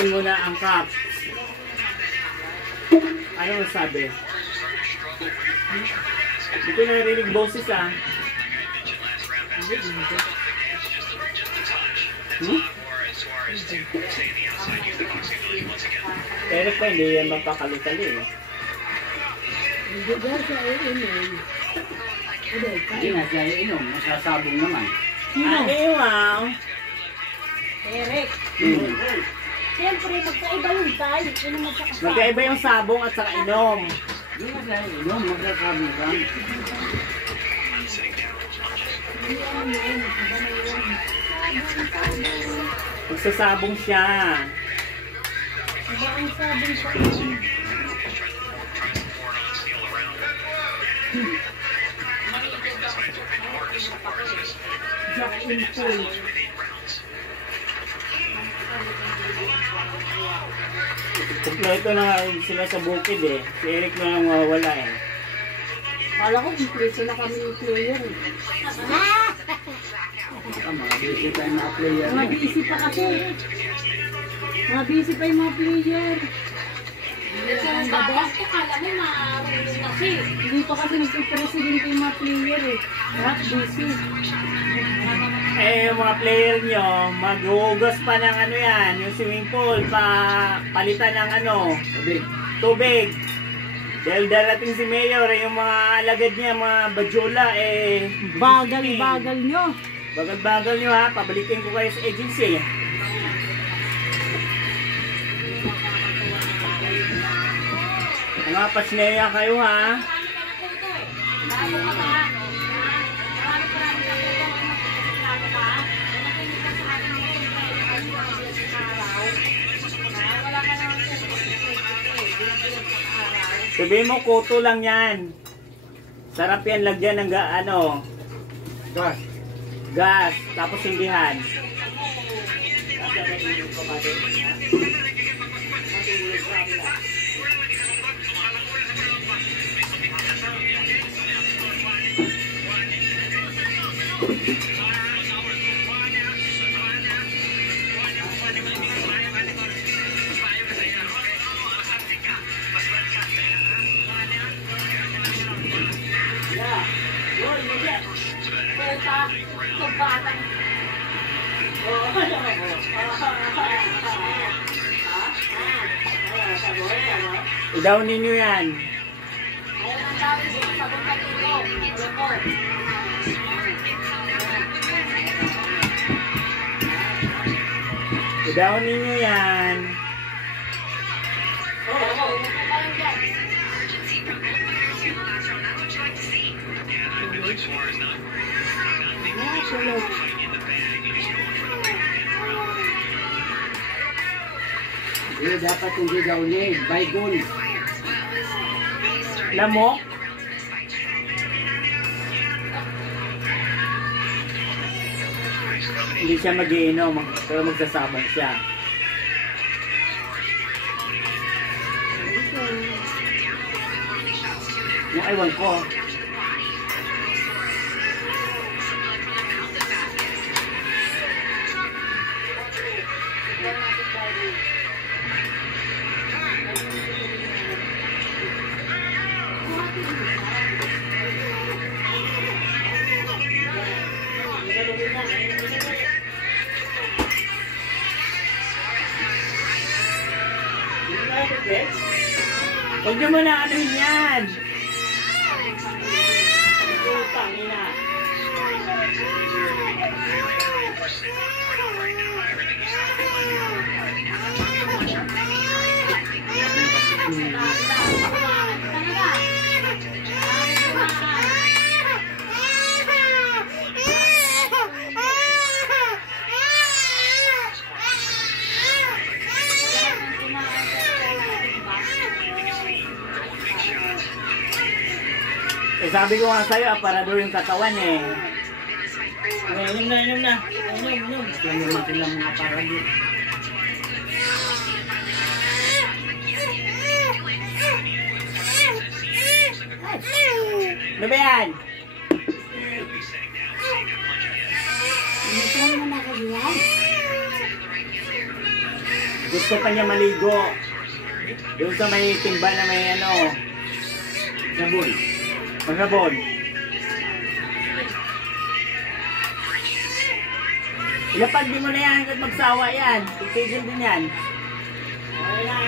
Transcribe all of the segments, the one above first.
Kain mo na ang cup. Ano ang sabi? Hindi ko narinig boses ah. Pero pa hindi yan magpakalitali eh. Hindi ba siya iinom? Hindi na siya iinom, masasabong naman. Wow! Eric. Siyempre, magkaiba yung tayo. Magkaiba yung sabong at saka inom. Hindi na siya iinom, masasabong lang. Magsasabong siya. Iba ang sabong sa Jack in full. Kompleto na sila sa bukid eh. Si Eric na lang mawawala eh. Kala ko, preso na kami yung player eh. Mga busy pa yung mga player. Mga busy pa kasi. Mga busy pa yung mga player. Bakit ko kala mo marunong na siya. Hindi pa kasi nagpipresidente yung mga player eh. Busy. Eh, yung mga player nyo, maghugas pa ng ano yan, yung swimming pool, palitan ng ano, tubig. Dahil darating si Mayor, yung mga alagad niya, mga badyola, eh... Bagal-bagal nyo. Bagal-bagal nyo ha, pabalikin ko kayo sa agency. Mga pasneya kayo ha. Sabihin mo, kuto lang yan. Sarap yan, lagyan ng ano, gas, tapos sindihan. Idaw ninyo yan. Idaw ninyo yan. Hindi, dapat hindi daw niya, baygon. Lamok? Hindi siya mag-iinom, pero magsasabang siya. Yung ewan ko. Huwag niyo mo na anuhin yan. Putang ina. Eh, sabi ko nga sa'yo, aparador yung katawan eh. Inom na, inom na. Inom. Yan naman silang mga aparador. Ano ba yan? Gusto pa niya maligo. Doon sa may timba na may ano, sabon. Pagsabon. Ilapag din mo na yan hanggang magsawa yan. Titigil din yan. Okay na.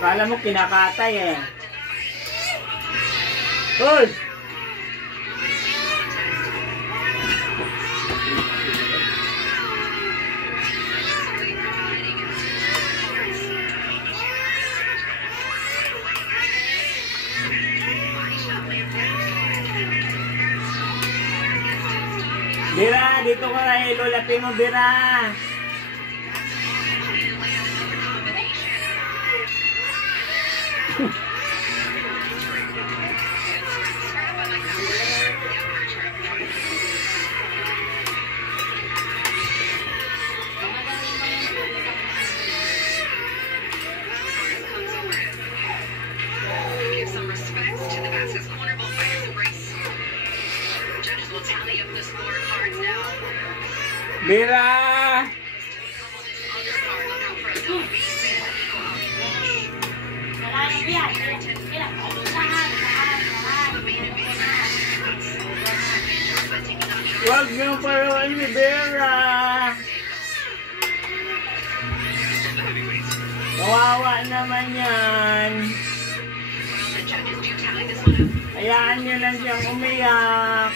Kala mo kinakatay eh. Hoy! Bira, dito ka kay Lola Pimo, Bira. Bira! Huwag niyo parawan ni Bira! Kawawa naman yan! Hayaan niyo lang siyang umiyak!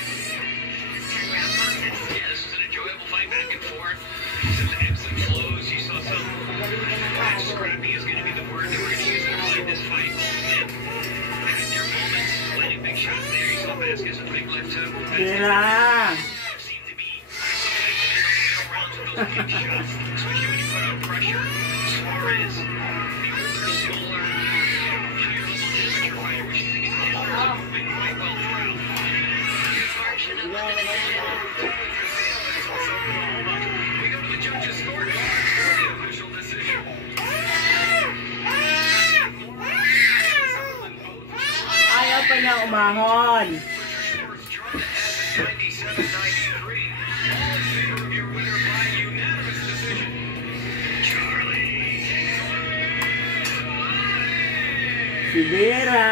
Bira! Ayaw pa niya umahon. Si Bira.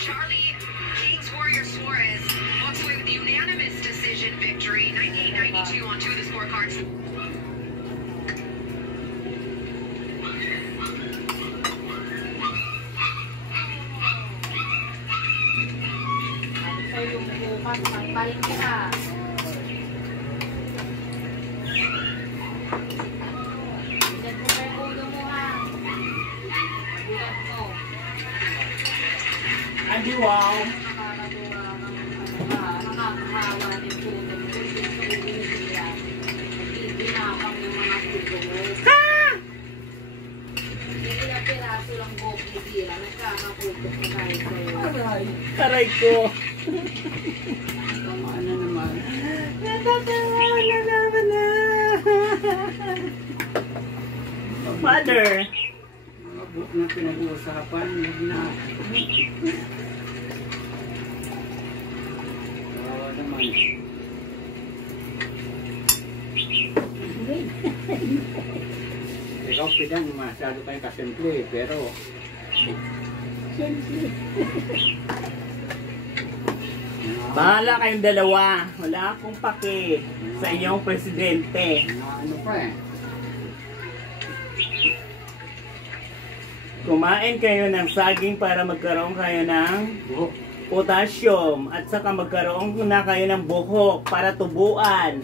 Charlie Kings Warrior Suarez walks away with a unanimous decision victory, 98-92 on two of the scorecards. Balik kita. Bigat mo pa yung ulo mo ha. Bigat mo. Adi wow. Nakakahawa din po. Ginapang yung mga puto mo. Hindi na piraso lang po bibira. Nagkakaputok na tayo sa'yo. Aray ko. Ano naman? Natatawa na naman na. Mother. Mabuk na pinag-uusapan. Huwag na. Kawawa naman. Ikaw pinang masyado kayong kasimple, pero Bahala kayong dalawa. Wala akong pake sa inyong presidente. ano pa eh. Kumain kayo ng saging para magkaroon kayo ng Buhok. potassium at saka magkaroon na kayo ng buhok para tubuan.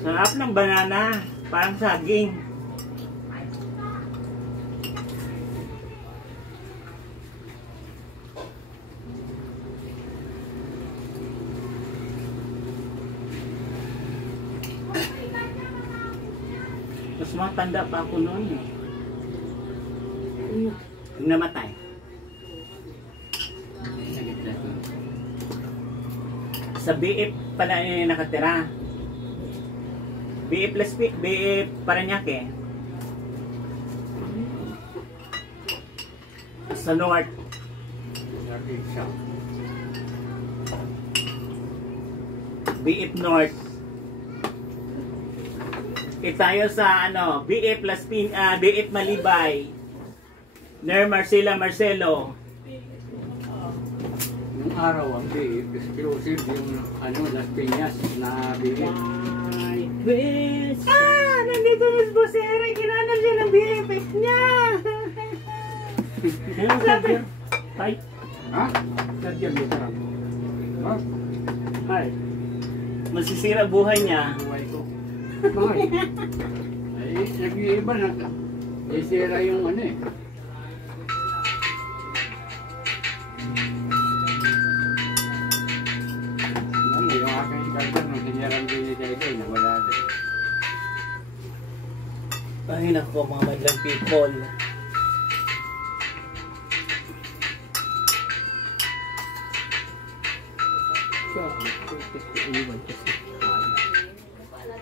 Sarap ng banana, parang saging. Mas matanda pa ako noon eh. Nung namatay. Sa BF pala nakatira. BF plus BF Paranaque. Sa North. BF North. Tayo sa ano, BF plus BF Malibay. Ner Marcela Marcelo. Yung araw ang BF exclusive yung ano, Las Piñas na BF. Nandito Miss Bosera. Kinanal siya ng BFF niya. Sabi. Tay. Ha? Sadya may sarap. Ha? Ay. Masisira buhay niya. Buhay ko. Bakit? Ay, nag-iiba na. Isira yung ano eh. Yung aking kalsan nung sinirang binigay ko, nawala rin. Ay nako mga madlang people.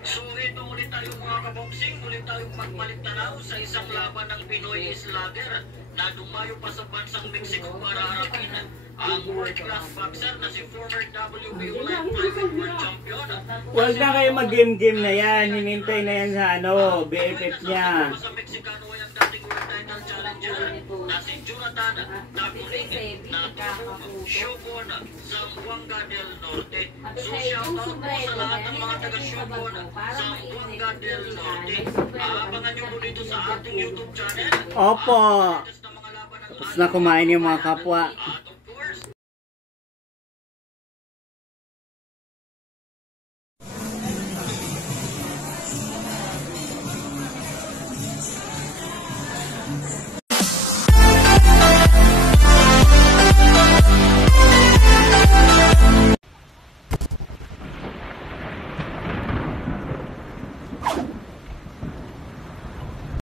So ito ulit tayo mga kaboksing, ulit tayong magpalit tanaw sa isang laban ng Pinoy Slugger na dumayo pa sa bansang Mexico para harapin ang world-class boxer na si former WBO Light Private World Champion. Huwag na kayo mag-game-game na yan. Hinintay na yan sa ano, BFF niya. Sa Mexicano ay ang dating world title challenger na si Jonathan Daguling na tuhong Shogun Zamboanga del Norte. So shoutout po sa lahat ng mga taga-Shogun Zamboanga del Norte. Abangan nyo po dito sa ating YouTube channel. Opo. Tapos na kumain yung mga kapwa.